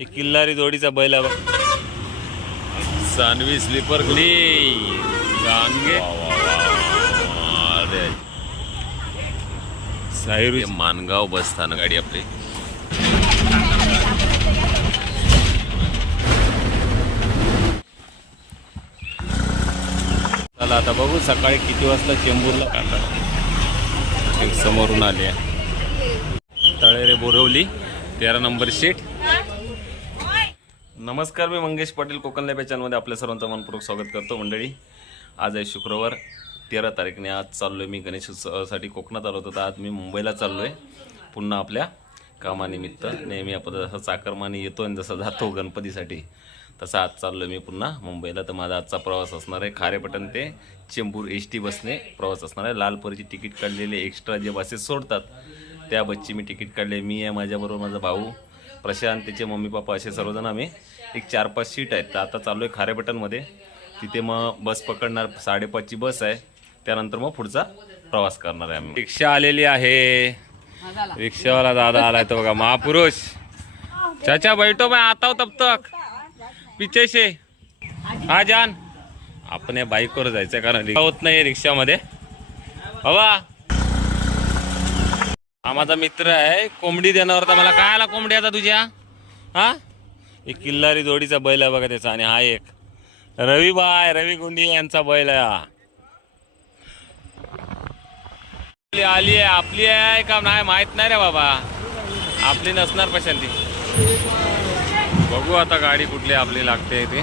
एक किल्लारी जोडीचा बैल आहे बघ. सानवी स्लीपर क्ली गांगे. साहिरू मानगाव बस स्थानक गाडी आपली. चला आता बघू सकाळी किती वाजता चेंबूरला एक समोरून आले तळेरे बोरवली तेरा नंबर शीट नमस्कार मी मंगेश पाटील कोकण लाईफ चॅनलमध्ये आपल्या सर्वांचं मनपूर्वक स्वागत करतो. मंडळी आज आहे शुक्रवार तेरा तारीखने आज चाललो आहे मी गणेश उत्सवासाठी. कोकणात आलो होतो तर आज मी मुंबईला चाललो आहे पुन्हा आपल्या कामानिमित्त. नेहमी आपण जसं चाकरमाने येतो आणि जसं जातो गणपतीसाठी तसा आज चाललो आहे मी पुन्हा मुंबईला. तर माझा आजचा प्रवास असणार आहे खारेपटण ते चेंबूर एस टी बसने प्रवास असणार आहे. लालपरीची तिकीट काढलेले एक्स्ट्रा जे बसेस सोडतात त्या बसची मी तिकीट काढले. मी आहे माझ्याबरोबर माझा भाऊ प्रशांत त्याचे मम्मी पप्पा असे सर्वजण आम्ही. एक चार पाच सीट आहेत. तर आता चालू आहे खारेपटणमध्ये तिथे मग बस पकडणार साडेपाचची बस आहे. त्यानंतर मग पुढचा प्रवास करणार आहे आम्ही. रिक्षा आलेली आहे. रिक्षावाला दादा आलाय तो बघा. महापुरुष. चाचा बैठो मैं आता हो तब तक पीछे से हा जान. आपण या बाईकवर जायचं कारण रिक्षा होत नाही रिक्षामध्ये. बाबा हा माझा मित्र आहे. कोंबडी देणार होता मला. काय आला कोंबडी आता तुझ्या? हा? एक किल्लारी जोडीचा बैल आहे बघा त्याचा आणि हा एक. रवी बाय रवी गुंडी यांचा बैल आहे हा. आपली आली आहे आपली आहे का नाही माहीत नाही रे बाबा. आपली नसणार पशांती बघू आता गाडी कुठली आपली लागते ते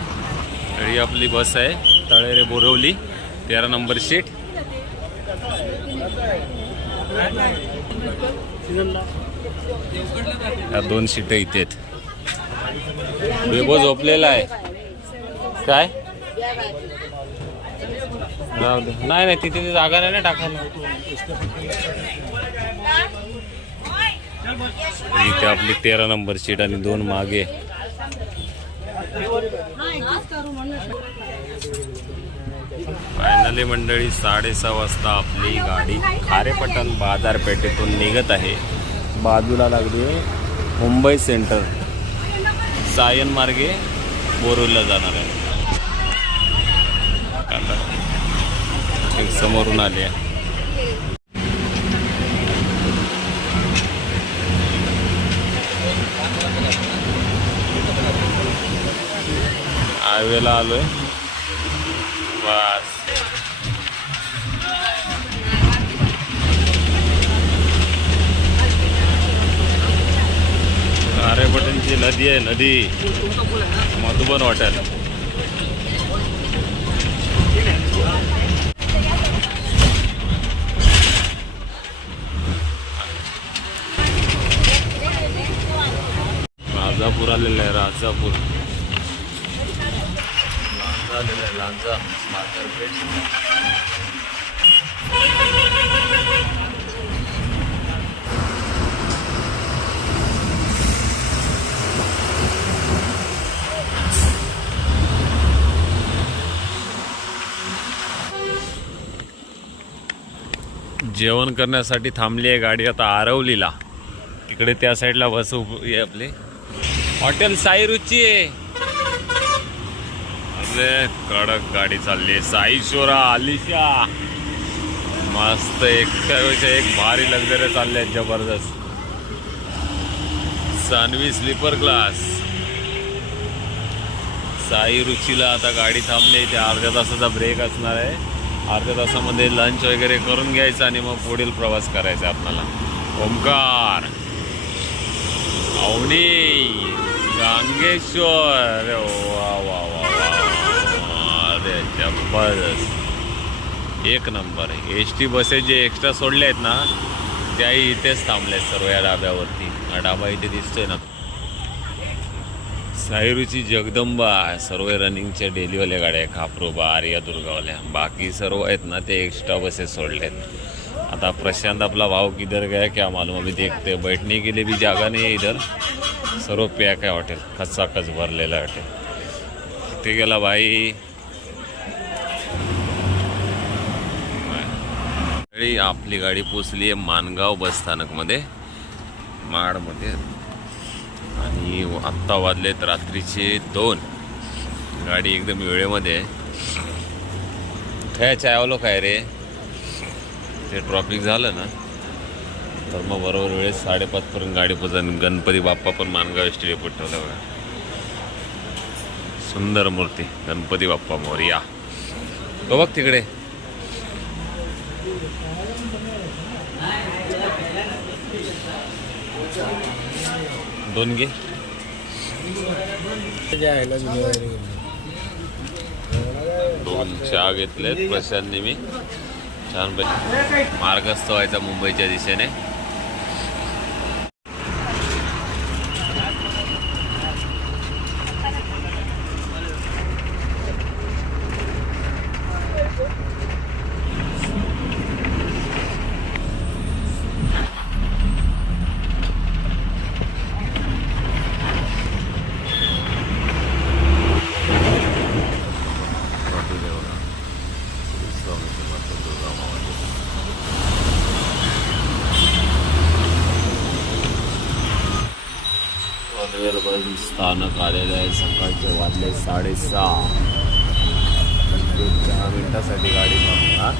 ही आपली बस आहे. तळेरे बोरवली. तेरा नंबर सीट. या दोन सीटं इथे आहेत. बेबो झोपलेला आहे. काय? राहू दे. नाही नाही तिथे जागा नाही ना टाकायला. इथे आपली तेरा नंबर सीट आणि दोन मागे. फायनली मंडळी साडेसहा वाजता आपली गाडी खारेपटण बाजारपेठेतून निघत आहे. बाजूला लागली मुंबई सेंटर. सायन मार्गे बोरुलला जाणार आहे. एक समोरून आली आहे. हायवेला आलोय. बस. खारेपटणची नदी आहे नदी. मधुबन हॉटेल. राजापूर आलेलं आहे राजापूर. लांजा आलेलं आहे लांजा बाजारपेठ जेवण करण्यासाठी थांबली आहे गाडी आता आरवलीला. तिकडे त्या साईडला बस उभी आहे आपली. हॉटेल साई रुची आहे. अरे कडक गाडी चालली आहे. साई शोरा आलिशा मस्त एकट्यापेक्षा एक भारी लक्झरी चालले आहेत जबरदस्त. सानवी स्लीपर क्लास साई रुचीला आता गाडी थांबली आहे. इथे अर्ध्या तासाचा ब्रेक असणार आहे. अर्ध्या तासामध्ये लंच वगैरे करून घ्यायचं आणि मग पुढील प्रवास करायचा आपल्याला. ओमकार. अवनी. गांगेश्वर. अरे वा वा वा वा. अरे जबरदस्त एक नंबर. एस टी बसेस जे एक्स्ट्रा सोडले आहेत ना त्याही इथेच थांबले आहेत सर्व या डाब्यावरती हा डाबा इथे दिसतोय ना सायरूची जगदंबा सर्व रनिंगच्या डेलीवाल्या गाड्या आहे खापरोबा आर्या दुर्गावाल्या. बाकी सर्व आहेत ना ते एक्स्ट्रा बसेस सोडले आहेत आता प्रशांत आपला भाव किधर गया क्या मालूम? अभी देखते बैठने के लिए भी जागा नाही आहे इधर. सर्व पॅक आहे हॉटेल खचाखच भरलेलं हॉटेल ते गेला भाई. आपली गाडी पोचली आहे मानगाव बस स्थानकमध्ये. माडमध्ये. आणि आत्ता वाजलेत रात्रीचे दोन. गाडी एकदम वेळेमध्ये आहे. काय आवलो काय रे? ते ट्रॉफिक झालं ना. तर मग बरोबर वेळेस साडेपाचपर्यंत गाडी पोचन गणपती बाप्पा पण मानगाव एस टी डेपोट ठेवला बघा. सुंदर मूर्ती गणपती बाप्पा मोरया. तो बघ तिकडे. दोन घे. दोन चहा घेतलेत प्रशांतनी मी. छान मार्गस्थ व्हायचा मुंबईच्या दिशेने. पनवेल बस स्थानक आलेलं आहे सकाळचे वाजले साडेसहा दहा मिनिटासाठी गाडी थांबणार